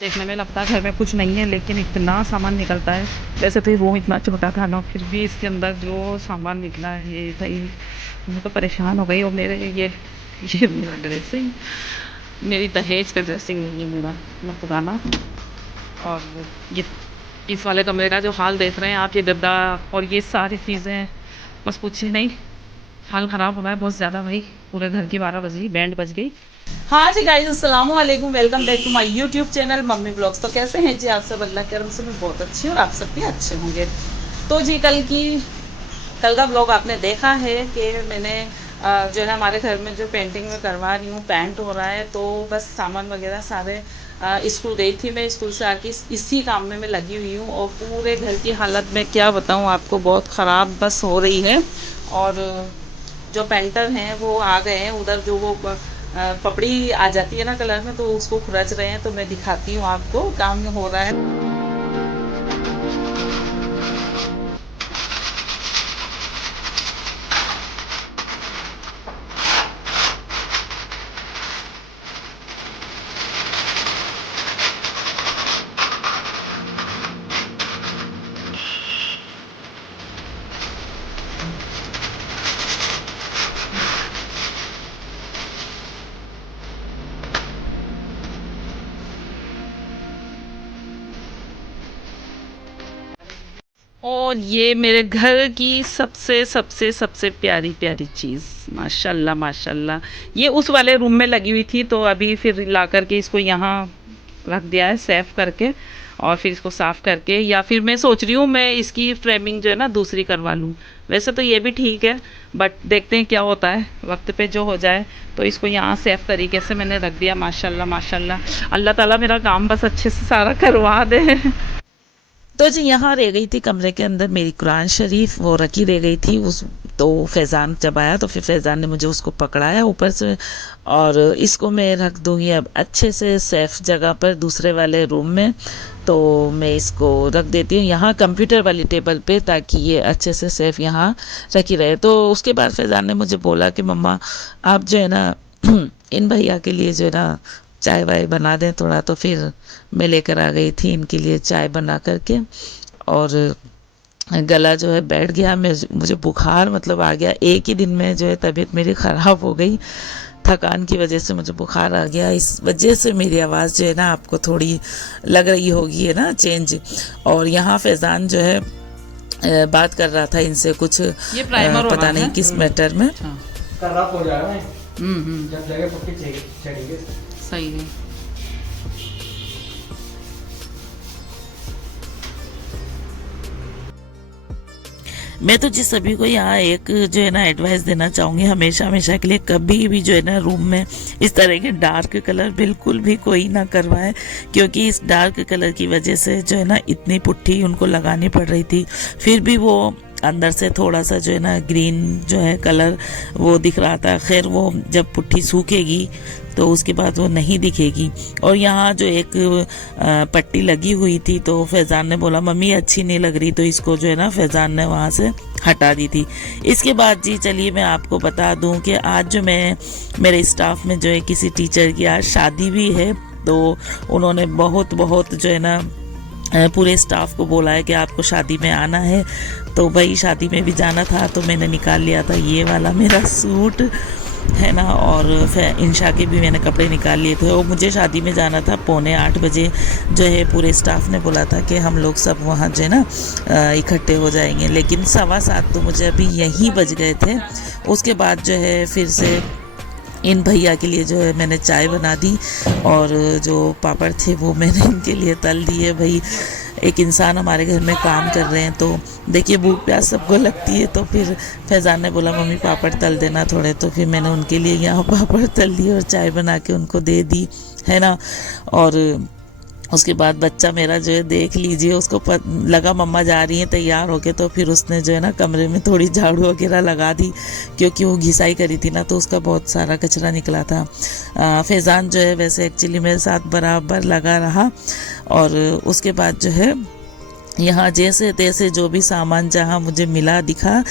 देखने में लगता है घर में कुछ नहीं है, लेकिन इतना सामान निकलता है। वैसे तो ये वो इतना छोटा था ना, फिर भी इसके अंदर जो सामान निकला है ये भाई, मैं तो परेशान हो गई। और मेरे ये मेरा ड्रेसिंग, मेरी दहेज का ड्रेसिंग नहीं है मेरा, मैं पुराना। और ये इस वाले कमरे का जो हाल देख रहे हैं आप, ये गद्दा और ये सारी चीज़ें, बस पूछिए नहीं, हाल ख़राब हो रहा है बहुत ज़्यादा भाई। पूरे घर की 12 बज गई, बैंड बज गई। हाँ जी गाइस, अस्सलाम वालेकुम, welcome back to my YouTube channel mummy blogs. तो कैसे हैं जी आप सब? अल्लाह के करम से मैं बहुत अच्छी हूँ और आप सब भी अच्छे होंगे। तो जी कल का ब्लॉग आपने देखा है कि मैंने जो है हमारे घर में जो पेंटिंग में करवा रही हूँ, पेंट हो रहा है, तो बस सामान वगैरह सारे स्कूल गई थी मैं, स्कूल से आके इसी काम में मैं लगी हुई हूँ। और पूरे घर की हालत में क्या बताऊँ आपको, बहुत ख़राब बस हो रही है। और जो पेंटर हैं वो आ गए हैं उधर, जो वो पपड़ी आ जाती है ना कलर में, तो उसको खुरच रहे हैं। तो मैं दिखाती हूँ आपको, काम हो रहा है। और ये मेरे घर की सबसे सबसे सबसे प्यारी प्यारी चीज़, माशाल्लाह माशाल्लाह, ये उस वाले रूम में लगी हुई थी, तो अभी फिर ला करके इसको यहाँ रख दिया है सेफ करके। और फिर इसको साफ़ करके, या फिर मैं सोच रही हूँ मैं इसकी फ्रेमिंग जो है ना दूसरी करवा लूँ। वैसे तो ये भी ठीक है, बट देखते हैं क्या होता है, वक्त पे जो हो जाए। तो इसको यहाँ सेफ तरीके से मैंने रख दिया। माशाल्लाह माशाल्लाह, अल्लाह ताला मेरा काम बस अच्छे से सारा करवा दे। तो जी यहाँ रह गई थी कमरे के अंदर मेरी कुरान शरीफ, वो रखी रह गई थी उस। तो फैज़ान जब आया तो फिर फैज़ान ने मुझे उसको पकड़ाया ऊपर से, और इसको मैं रख दूँगी अब अच्छे से सेफ जगह पर दूसरे वाले रूम में। तो मैं इसको रख देती हूँ यहाँ कंप्यूटर वाली टेबल पे, ताकि ये अच्छे से सेफ यहाँ रखी रहे। तो उसके बाद फैज़ान ने मुझे बोला कि मम्मा आप जो है ना इन भैया के लिए जो है ना चाय वाय बना दें थोड़ा। तो फिर मैं लेकर आ गई थी इनके लिए चाय बना करके। और गला जो है बैठ गया, मुझे बुखार मतलब आ गया, एक ही दिन में जो है तबीयत मेरी ख़राब हो गई। थकान की वजह से मुझे बुखार आ गया, इस वजह से मेरी आवाज़ जो है ना आपको थोड़ी लग रही होगी है ना चेंज। और यहाँ फैज़ान जो है बात कर रहा था इनसे कुछ, ये पता नहीं किस मैटर में। खराब हो जाएगा जब जगह पक्की चढ़ेगी। सही है। मैं तो जिस सभी को यहाँ एक जो है ना एडवाइस देना चाहूँगी, हमेशा हमेशा के लिए कभी भी जो है ना रूम में इस तरह के डार्क कलर बिल्कुल भी कोई ना करवाए, क्योंकि इस डार्क कलर की वजह से जो है ना इतनी पुट्ठी उनको लगानी पड़ रही थी, फिर भी वो अंदर से थोड़ा सा जो है ना ग्रीन जो है कलर वो दिख रहा था। खैर वो जब पुट्ठी सूखेगी तो उसके बाद वो नहीं दिखेगी। और यहाँ जो एक पट्टी लगी हुई थी, तो फैज़ान ने बोला मम्मी अच्छी नहीं लग रही, तो इसको जो है ना फैज़ान ने वहाँ से हटा दी थी। इसके बाद जी चलिए मैं आपको बता दूँ कि आज जो मेरे स्टाफ में जो है किसी टीचर की आज शादी भी है। तो उन्होंने बहुत बहुत जो है ना पूरे स्टाफ को बोला है कि आपको शादी में आना है। तो भाई शादी में भी जाना था, तो मैंने निकाल लिया था ये वाला मेरा सूट है ना, और फिर इंशा के भी मैंने कपड़े निकाल लिए थे। और मुझे शादी में जाना था 7:45 बजे, जो है पूरे स्टाफ ने बोला था कि हम लोग सब वहाँ जो है ना इकट्ठे हो जाएंगे, लेकिन 7:15 तो मुझे अभी यहीं बज गए थे। उसके बाद जो है फिर से इन भैया के लिए जो है मैंने चाय बना दी और जो पापड़ थे वो मैंने इनके लिए तल दिए। भाई एक इंसान हमारे घर में काम कर रहे हैं तो देखिए भूख प्यास सबको लगती है। तो फिर फैज़ान ने बोला मम्मी पापड़ तल देना थोड़े, तो फिर मैंने उनके लिए यहाँ पापड़ तल दिए और चाय बना के उनको दे दी, है ना। और उसके बाद बच्चा मेरा जो है देख लीजिए, उसको लगा मम्मा जा रही हैं तैयार होके, तो फिर उसने जो है ना कमरे में थोड़ी झाड़ू वगैरह लगा दी क्योंकि वो घिसाई करी थी ना, तो उसका बहुत सारा कचरा निकला था। फैज़ान जो है वैसे एक्चुअली मेरे साथ बराबर लगा रहा। और उसके बाद जो है यहाँ जैसे तैसे जो भी सामान जहाँ मुझे मिला दिखा,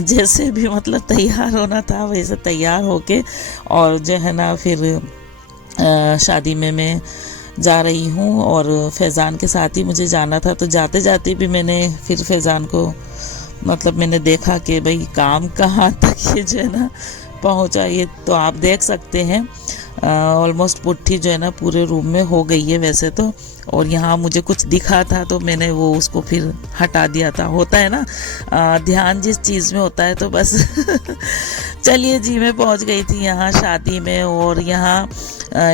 जैसे भी मतलब तैयार होना था वैसे तैयार होके और जो है ना फिर शादी में मैं जा रही हूँ और फैज़ान के साथ ही मुझे जाना था। तो जाते जाते भी मैंने फिर फैज़ान को मतलब मैंने देखा कि भाई काम कहाँ तक ये जो है ना पहुँचा। ये तो आप देख सकते हैं ऑलमोस्ट पुट्ठी जो है ना पूरे रूम में हो गई है वैसे तो। और यहाँ मुझे कुछ दिखा था तो मैंने वो उसको फिर हटा दिया था। होता है ना ध्यान जिस चीज़ में होता है तो बस चलिए जी, मैं पहुँच गई थी यहाँ शादी में और यहाँ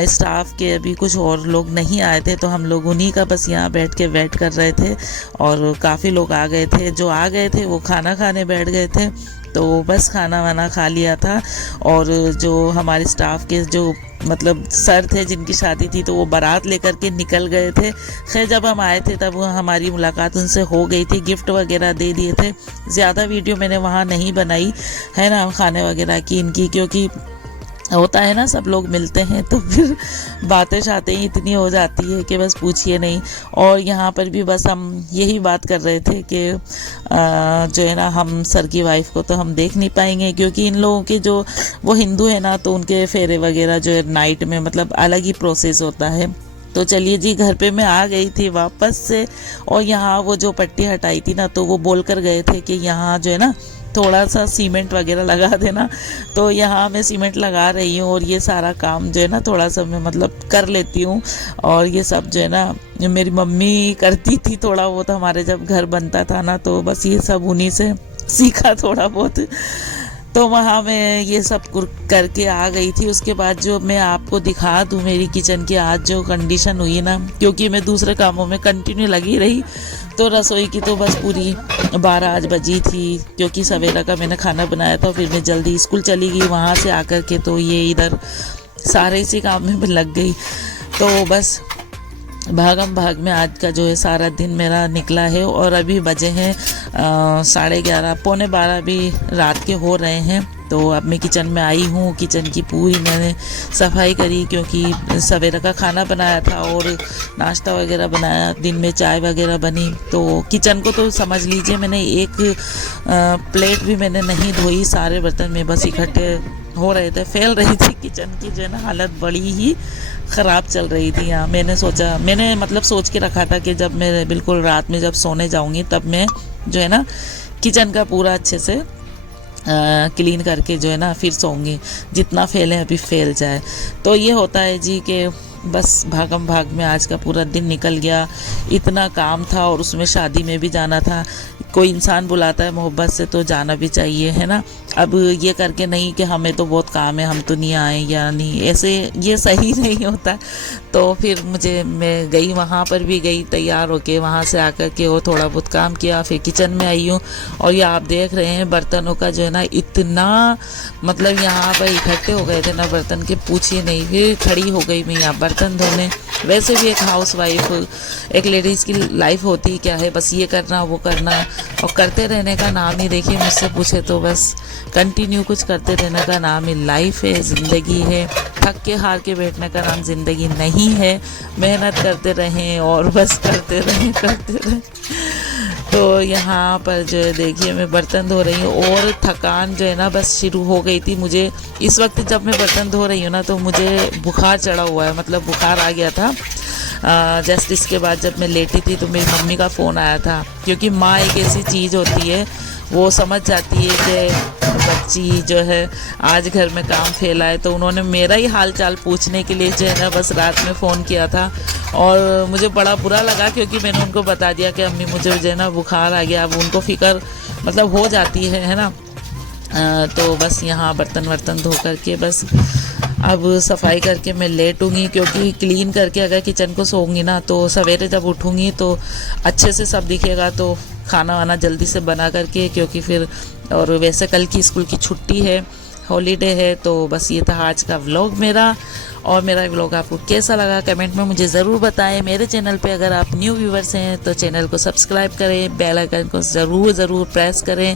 स्टाफ के अभी कुछ और लोग नहीं आए थे तो हम लोग उन्हीं का बस यहाँ बैठ के वेट कर रहे थे। और काफ़ी लोग आ गए थे, जो आ गए थे वो खाना खाने बैठ गए थे, तो बस खाना वाना खा लिया था। और जो हमारे स्टाफ के जो मतलब सर थे जिनकी शादी थी तो वो बारात लेकर के निकल गए थे। खैर जब हम आए थे तब हमारी मुलाकात उनसे हो गई थी, गिफ्ट वगैरह दे दिए थे। ज़्यादा वीडियो मैंने वहाँ नहीं बनाई है ना खाने वगैरह की इनकी, क्योंकि होता है ना सब लोग मिलते हैं तो फिर बातें शातें ही इतनी हो जाती है कि बस पूछिए नहीं। और यहाँ पर भी बस हम यही बात कर रहे थे कि जो है ना हम सर की वाइफ को तो हम देख नहीं पाएंगे क्योंकि इन लोगों के जो वो हिंदू है ना तो उनके फेरे वगैरह जो है नाइट में मतलब अलग ही प्रोसेस होता है। तो चलिए जी, घर पे मैं आ गई थी वापस से और यहाँ वो जो पट्टी हटाई थी ना तो वो बोल कर गए थे कि यहाँ जो है ना थोड़ा सा सीमेंट वगैरह लगा देना। तो यहाँ मैं सीमेंट लगा रही हूँ और ये सारा काम जो है ना थोड़ा सा मैं मतलब कर लेती हूँ। और ये सब जो है ना मेरी मम्मी करती थी थोड़ा बहुत, हमारे जब घर बनता था ना तो बस ये सब उन्हीं से सीखा थोड़ा बहुत। तो वहाँ मैं ये सब करके आ गई थी। उसके बाद जो मैं आपको दिखा दूँ मेरी किचन की आज जो कंडीशन हुई ना, क्योंकि मैं दूसरे कामों में कंटिन्यू लगी रही तो रसोई की तो बस पूरी 12 आज बजी थी क्योंकि सवेरा का मैंने खाना बनाया था। फिर मैं जल्दी स्कूल चली गई, वहाँ से आकर के तो ये इधर सारे इसी काम में लग गई। तो बस भागम भाग में आज का जो है सारा दिन मेरा निकला है। और अभी बजे हैं 11:30 पौने 12 भी रात के हो रहे हैं। तो अब मैं किचन में आई हूँ, किचन की पूरी मैंने सफाई करी क्योंकि सवेरा का खाना बनाया था और नाश्ता वगैरह बनाया, दिन में चाय वगैरह बनी। तो किचन को तो समझ लीजिए मैंने एक प्लेट भी मैंने नहीं धोई, सारे बर्तन में बस इकट्ठे हो रहे थे, फैल रही थी किचन की जो है ना हालत बड़ी ही ख़राब चल रही थी। यहाँ मैंने मतलब सोच के रखा था कि जब मैं बिल्कुल रात में जब सोने जाऊँगी तब मैं जो है ना किचन का पूरा अच्छे से क्लीन करके जो है ना फिर सोऊंगी, जितना फैले अभी फैल जाए। तो ये होता है जी कि बस भागम भाग में आज का पूरा दिन निकल गया। इतना काम था और उसमें शादी में भी जाना था। कोई इंसान बुलाता है मोहब्बत से तो जाना भी चाहिए, है ना। अब ये करके नहीं कि हमें तो बहुत काम है हम तो नहीं आए या नहीं, ऐसे ये सही नहीं होता। तो फिर मैं गई, वहाँ पर भी गई तैयार होके, वहाँ से आकर के वो थोड़ा बहुत काम किया, फिर किचन में आई हूँ। और ये आप देख रहे हैं बर्तनों का जो है ना इतना मतलब यहाँ पर इकट्ठे हो गए थे ना बर्तन के पूछिए नहीं। फिर खड़ी हो गई मैं यहाँ बर्तन धोने। वैसे भी एक हाउस वाइफ, एक लेडीज़ की लाइफ होती क्या है, बस ये करना वो करना और करते रहने का नाम ही, देखिए मुझसे पूछे तो बस कंटिन्यू कुछ करते रहने का नाम ही लाइफ है, ज़िंदगी है। थक के हार के बैठने का नाम ज़िंदगी नहीं है। मेहनत करते रहें और बस करते रहें। तो यहाँ पर जो है देखिए मैं बर्तन धो रही हूँ और थकान जो है ना बस शुरू हो गई थी मुझे। इस वक्त जब मैं बर्तन धो रही हूँ ना तो मुझे बुखार चढ़ा हुआ है, मतलब बुखार आ गया था। जस्ट इसके बाद जब मैं लेटी थी तो मेरी मम्मी का फ़ोन आया था, क्योंकि माँ एक ऐसी चीज़ होती है वो समझ जाती है कि बच्ची जो है आज घर में काम फैला है। तो उन्होंने मेरा ही हाल चाल पूछने के लिए जो है ना बस रात में फ़ोन किया था। और मुझे बड़ा बुरा लगा क्योंकि मैंने उनको बता दिया कि अम्मी मुझे जो है ना बुखार आ गया। अब उनको फ़िक्र मतलब हो जाती है ना। तो बस यहाँ बर्तन वर्तन धो करके बस अब सफाई करके मैं लेटूंगी, क्योंकि क्लीन करके अगर किचन को सोऊंगी ना तो सवेरे जब उठूंगी तो अच्छे से सब दिखेगा, तो खाना वाना जल्दी से बना करके, क्योंकि फिर और वैसे कल की स्कूल की छुट्टी है, हॉलीडे है। तो बस ये था आज का व्लॉग मेरा, और मेरा व्लॉग आपको कैसा लगा कमेंट में मुझे ज़रूर बताएं। मेरे चैनल पे अगर आप न्यू व्यूवर्स हैं तो चैनल को सब्सक्राइब करें, बेल आइकन को ज़रूर प्रेस करें,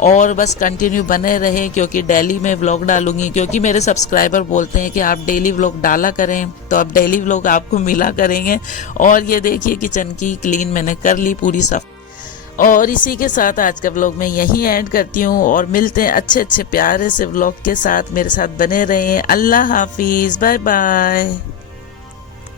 और बस कंटिन्यू बने रहें, क्योंकि डेली मैं व्लॉग डालूंगी। क्योंकि मेरे सब्सक्राइबर बोलते हैं कि आप डेली व्लॉग डाला करें, तो अब डेली व्लॉग आपको मिला करेंगे। और ये देखिए किचन की क्लीन मैंने कर ली पूरी साफ। और इसी के साथ आज का व्लॉग मैं यहीं एंड करती हूँ, और मिलते हैं अच्छे प्यारे से व्लॉग के साथ। मेरे साथ बने रहें। अल्लाह हाफिज़, बाय बाय।